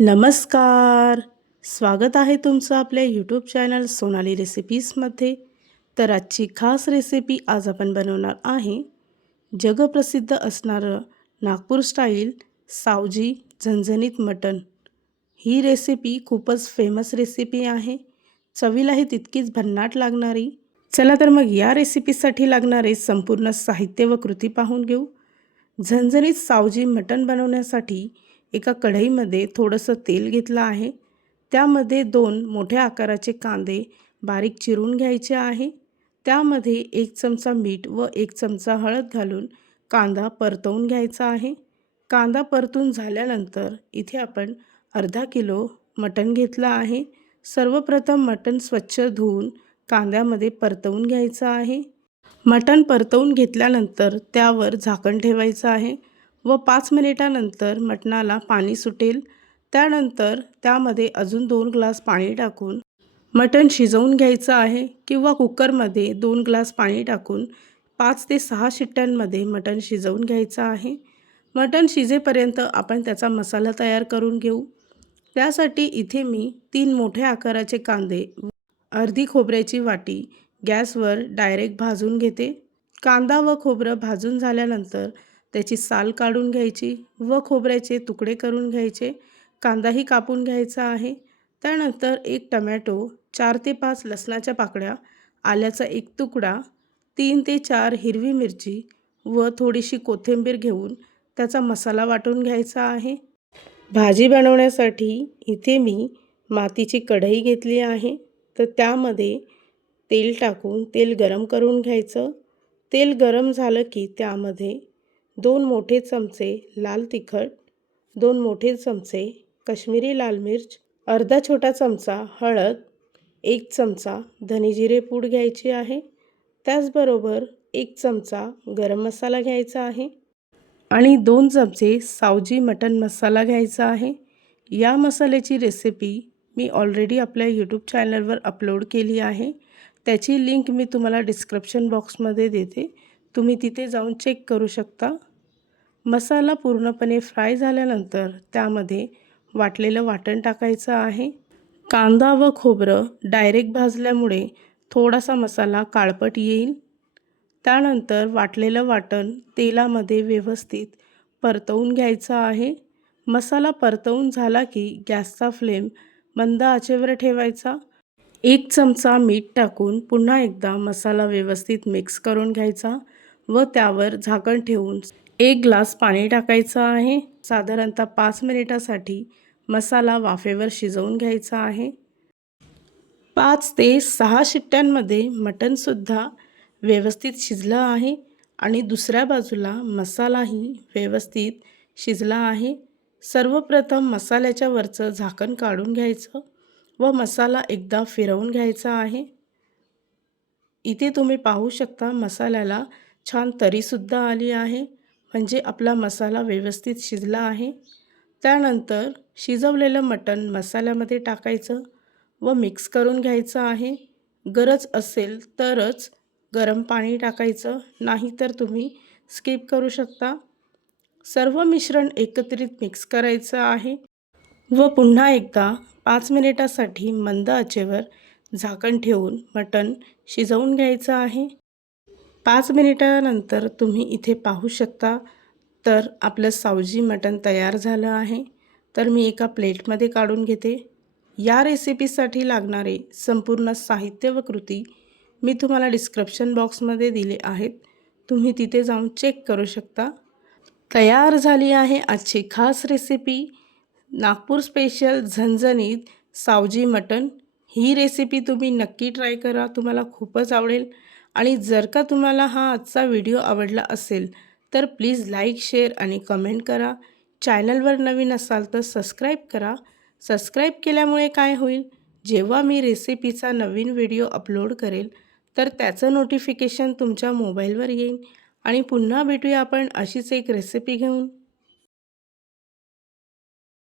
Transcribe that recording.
नमस्कार. स्वागत आहे तुमचं आपल्या यूट्यूब चॅनल सोनाली रेसिपीजमध्ये तर आजची खास रेसिपी आज आपण बनवणार आहे. जगप्रसिद्ध असणारं नागपूर स्टाईल सावजी झणझणीत मटण. ही रेसिपी खूपच फेमस रेसिपी आहे. चवीलाही तितकीच भन्नाट लागणारी. चला तर मग या रेसिपीसाठी लागणारे संपूर्ण साहित्य व कृती पाहून घेऊ. झणझणीत सावजी मटण बनवण्यासाठी एका कढईमध्ये थोडंसं तेल घेतलं आहे. त्यामध्ये दोन मोठ्या आकाराचे कांदे बारीक चिरून घ्यायचे आहे. त्यामध्ये एक चमचा मीठ व एक चमचा हळद घालून कांदा परतवून घ्यायचा आहे. कांदा परतून झाल्यानंतर इथे आपण अर्धा किलो मटण घेतलं आहे. सर्वप्रथम मटण स्वच्छ धुवून कांद्यामध्ये परतवून घ्यायचं आहे. मटण परतवून घेतल्यानंतर त्यावर झाकण ठेवायचं आहे. व पाच मिनिटानंतर मटणाला पाणी सुटेल. त्यानंतर त्यामध्ये अजून दोन ग्लास पाणी टाकून मटण शिजवून घ्यायचं आहे किंवा कुकरमध्ये दोन ग्लास पाणी टाकून पाच ते सहा शिट्ट्यांमध्ये मटण शिजवून घ्यायचं आहे. मटण शिजेपर्यंत आपण त्याचा मसाला तयार करून घेऊ. त्यासाठी इथे मी तीन मोठ्या आकाराचे कांदे अर्धी खोबऱ्याची वाटी गॅसवर डायरेक्ट भाजून घेते. कांदा व खोबरं भाजून झाल्यानंतर त्याची साल काढून घ्यायची व खोबऱ्याचे तुकडे करून घ्यायचे. कांदाही कापून घ्यायचा आहे. त्यानंतर एक टमॅटो चार ते पाच लसणाच्या पाकळ्या आल्याचा एक तुकडा तीन ते चार हिरवी मिरची व थोडीशी कोथिंबीर घेऊन त्याचा मसाला वाटून घ्यायचा आहे. भाजी बनवण्यासाठी इथे मी मातीची कढई घेतली आहे. तर त्यामध्ये तेल टाकून तेल गरम करून घ्यायचं. तेल गरम झालं की त्यामध्ये दोन मोठे चमचे लाल तिखट दोन मोठे चमचे कश्मीरी लाल मिर्च अर्धा छोटा चमचा हळद एक चमचा धनेजिरे पूड घ्यायची आहे. त्याचबरोबर एक चमचा गरम मसाला घ्यायचा आहे आणि दोन चमचे सावजी मटन मसाला घ्यायचा आहे. या मसाल्याची रेसिपी मी ऑलरेडी आपल्या यूट्यूब चॅनलवर अपलोड केली आहे. त्याची लिंक मी तुम्हाला डिस्क्रिप्शन बॉक्समध्ये देते. तुम्ही तिथे जाऊन चेक करू शकता. मसाला पूर्णपणे फ्राय झाल्यानंतर त्यामध्ये वाटलेलं वाटण टाकायचं आहे. कांदा व खोबरं डायरेक्ट भाजल्यामुळे थोडासा मसाला काळपट येईल. त्यानंतर वाटलेलं वाटण तेलामध्ये व्यवस्थित परतवून घ्यायचं आहे. मसाला परतवून झाला की गॅसचा फ्लेम मंद आचेवर ठेवायचा. एक चमचा मीठ टाकून पुन्हा एकदा मसाला व्यवस्थित मिक्स करून घ्यायचा व त्यावर झाकण ठेवून एक ग्लास पाणी टाकायचं आहे. साधारणतः पाच मिनिटासाठी मसाला वाफेवर शिजवून घ्यायचा आहे. पाच ते सहा शिट्ट्यांमध्ये मटणसुद्धा व्यवस्थित शिजलं आहे आणि दुसऱ्या बाजूला मसालाही व्यवस्थित शिजला आहे. सर्वप्रथम मसाल्याच्या वरचं झाकण काढून घ्यायचं व मसाला एकदा फिरवून घ्यायचा आहे. इथे तुम्ही पाहू शकता मसाल्याला छान तरीसुद्धा आली आहे. म्हणजे आपला मसाला व्यवस्थित शिजला आहे. त्यानंतर शिजवलेलं मटण मसाल्यामध्ये टाकायचं व मिक्स करून घ्यायचं आहे. गरज असेल तरच गरम पाणी टाकायचं नाही तर तुम्ही स्किप करू शकता. सर्व मिश्रण एकत्रित मिक्स करायचं आहे व पुन्हा एकदा पाच मिनिटासाठी मंद आचेवर झाकण ठेवून मटण शिजवून घ्यायचं आहे. पाच मिनिटानंतर तुम्ही इथे पाहू शकता. तर आपलं सावजी मटण तयार झालं आहे. तर मी एका प्लेटमध्ये काढून घेते. या रेसिपीसाठी लागणारे संपूर्ण साहित्य व कृती मी तुम्हाला डिस्क्रिप्शन बॉक्समध्ये दिले आहेत. तुम्ही तिथे जाऊन चेक करू शकता. तयार झाली आहे आजची खास रेसिपी. नागपूर स्पेशल झणझणीत सावजी मटण. ही रेसिपी तुम्ही नक्की ट्राय करा. तुम्हाला खूपच आवडेल. आणि जर का तुम्हाला हा आजचा व्हिडिओ आवडला असेल तर प्लीज लाईक शेअर आणि कमेंट करा. चॅनलवर नवीन असाल तर सबस्क्राईब करा. सबस्क्राईब केल्यामुळे काय होईल? जेव्हा मी रेसिपीचा नवीन व्हिडिओ अपलोड करेल तर त्याचं नोटिफिकेशन तुमच्या मोबाईलवर येईल. आणि पुन्हा भेटूया आपण अशीच एक रेसिपी घेऊन.